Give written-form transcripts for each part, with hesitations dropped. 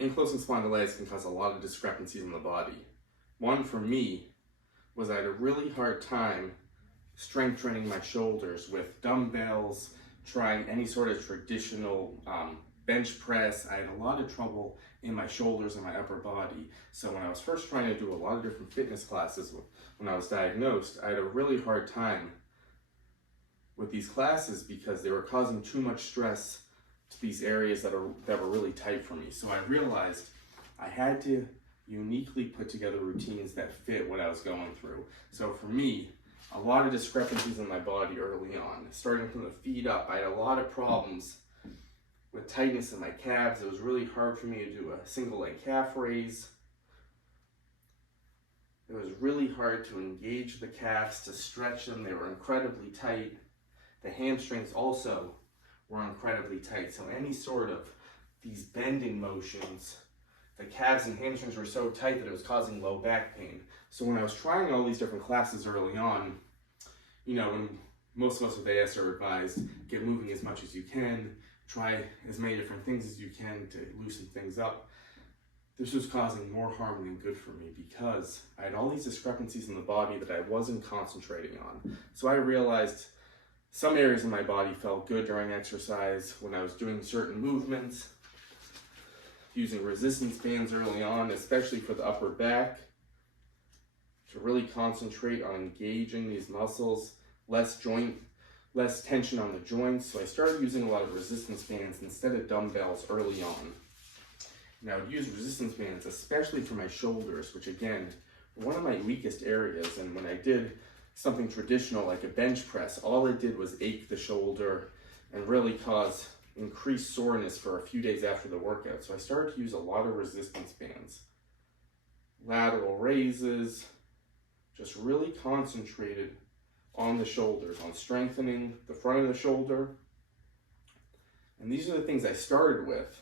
Ankylosing spondylitis can cause a lot of discrepancies in the body. One for me was I had a really hard time strength training my shoulders with dumbbells, trying any sort of traditional bench press. I had a lot of trouble in my shoulders and my upper body. So when I was first trying to do a lot of different fitness classes when I was diagnosed, I had a really hard time with these classes because they were causing too much stress to these areas that were really tight for me. So I realized I had to uniquely put together routines that fit what I was going through. So for me, a lot of discrepancies in my body early on. Starting from the feet up, I had a lot of problems with tightness in my calves. It was really hard for me to do a single leg calf raise. It was really hard to engage the calves, to stretch them. They were incredibly tight. The hamstrings also were incredibly tight. So any sort of these bending motions, the calves and hamstrings were so tight that it was causing low back pain. So when I was trying all these different classes early on, you know, when most of us with AS are advised, get moving as much as you can, try as many different things as you can to loosen things up. This was causing more harm than good for me because I had all these discrepancies in the body that I wasn't concentrating on. So I realized some areas in my body felt good during exercise when I was doing certain movements, using resistance bands early on, especially for the upper back, to really concentrate on engaging these muscles, less tension on the joints. So I started using a lot of resistance bands instead of dumbbells early on. And I would use resistance bands, especially for my shoulders, which again, were one of my weakest areas. And when I did something traditional like a bench press, all it did was ache the shoulder and really cause increased soreness for a few days after the workout. So I started to use a lot of resistance bands, lateral raises, just really concentrated on the shoulders, on strengthening the front of the shoulder. And these are the things I started with.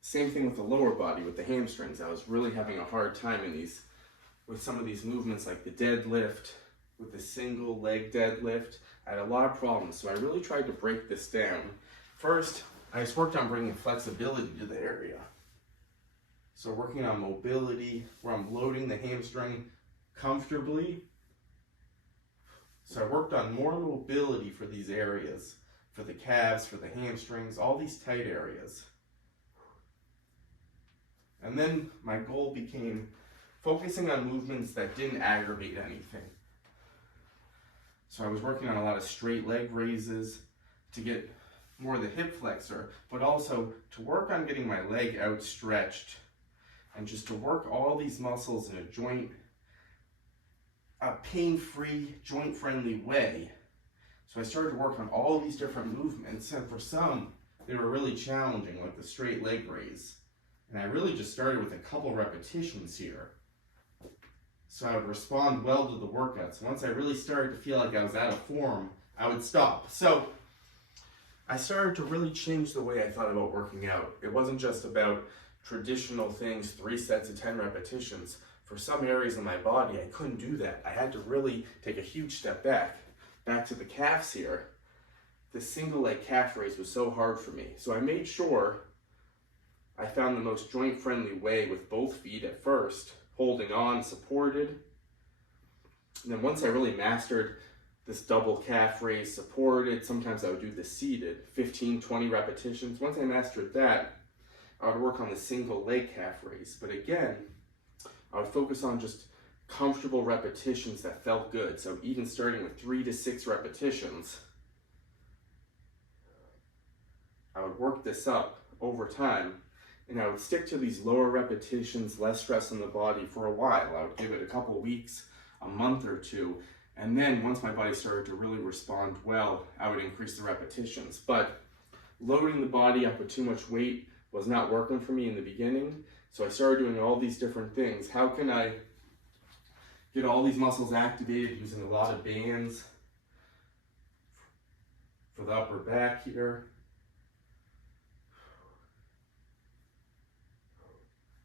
Same thing with the lower body, with the hamstrings. I was really having a hard time with some of these movements like the deadlift, with the single leg deadlift. I had a lot of problems, so I really tried to break this down. First, I just worked on bringing flexibility to the area. So working on mobility, where I'm loading the hamstring comfortably. So I worked on more mobility for these areas, for the calves, for the hamstrings, all these tight areas. And then my goal became focusing on movements that didn't aggravate anything. So I was working on a lot of straight leg raises to get more of the hip flexor, but also to work on getting my leg outstretched and just to work all these muscles in a pain-free, joint-friendly way. So I started to work on all these different movements, and for some, they were really challenging, like the straight leg raise. And I really just started with a couple repetitions here, so I would respond well to the workouts. Once I really started to feel like I was out of form, I would stop. So I started to really change the way I thought about working out. It wasn't just about traditional things, 3 sets of 10 repetitions. For some areas of my body, I couldn't do that. I had to really take a huge step back to the calves here. The single leg calf raise was so hard for me. So I made sure I found the most joint-friendly way with both feet at first, holding on, supported. And then once I really mastered this double calf raise, supported, sometimes I would do the seated, 15, 20 repetitions. Once I mastered that, I would work on the single leg calf raise. But again, I would focus on just comfortable repetitions that felt good. So even starting with 3 to 6 repetitions, I would work this up over time. And I would stick to these lower repetitions, less stress on the body for a while. I would give it a couple weeks, a month or two, and then once my body started to really respond well, I would increase the repetitions. But loading the body up with too much weight was not working for me in the beginning, so I started doing all these different things. How can I get all these muscles activated using a lot of bands for the upper back here?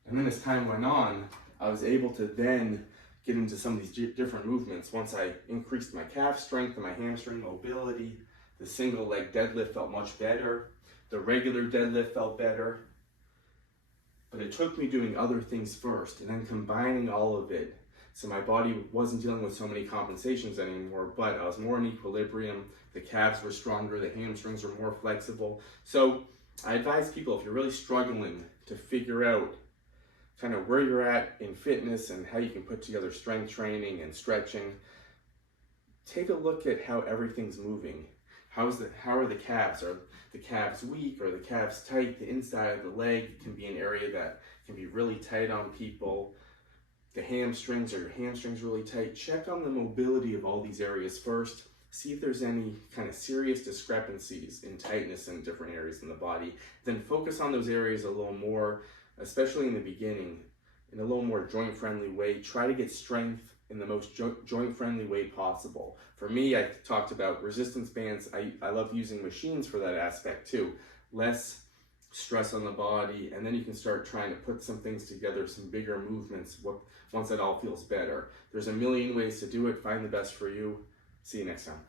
And then as time went on, I was able to then get into some of these different movements. Once I increased my calf strength and my hamstring mobility, the single leg deadlift felt much better. The regular deadlift felt better. But it took me doing other things first and then combining all of it. So my body wasn't dealing with so many compensations anymore, but I was more in equilibrium. The calves were stronger, the hamstrings were more flexible. So I advise people, if you're really struggling to figure out kind of where you're at in fitness and how you can put together strength training and stretching, take a look at how everything's moving. How are the calves? Are the calves weak? Are the calves tight? The inside of the leg can be an area that can be really tight on people. The hamstrings, are your hamstrings really tight? Check on the mobility of all these areas first. See if there's any kind of serious discrepancies in tightness in different areas in the body. Then focus on those areas a little more, especially in the beginning, in a little more joint-friendly way. Try to get strength in the most joint-friendly way possible. For me, I talked about resistance bands. I love using machines for that aspect too. Less stress on the body, and then you can start trying to put some things together, some bigger movements, once it all feels better. There's a million ways to do it. Find the best for you. See you next time.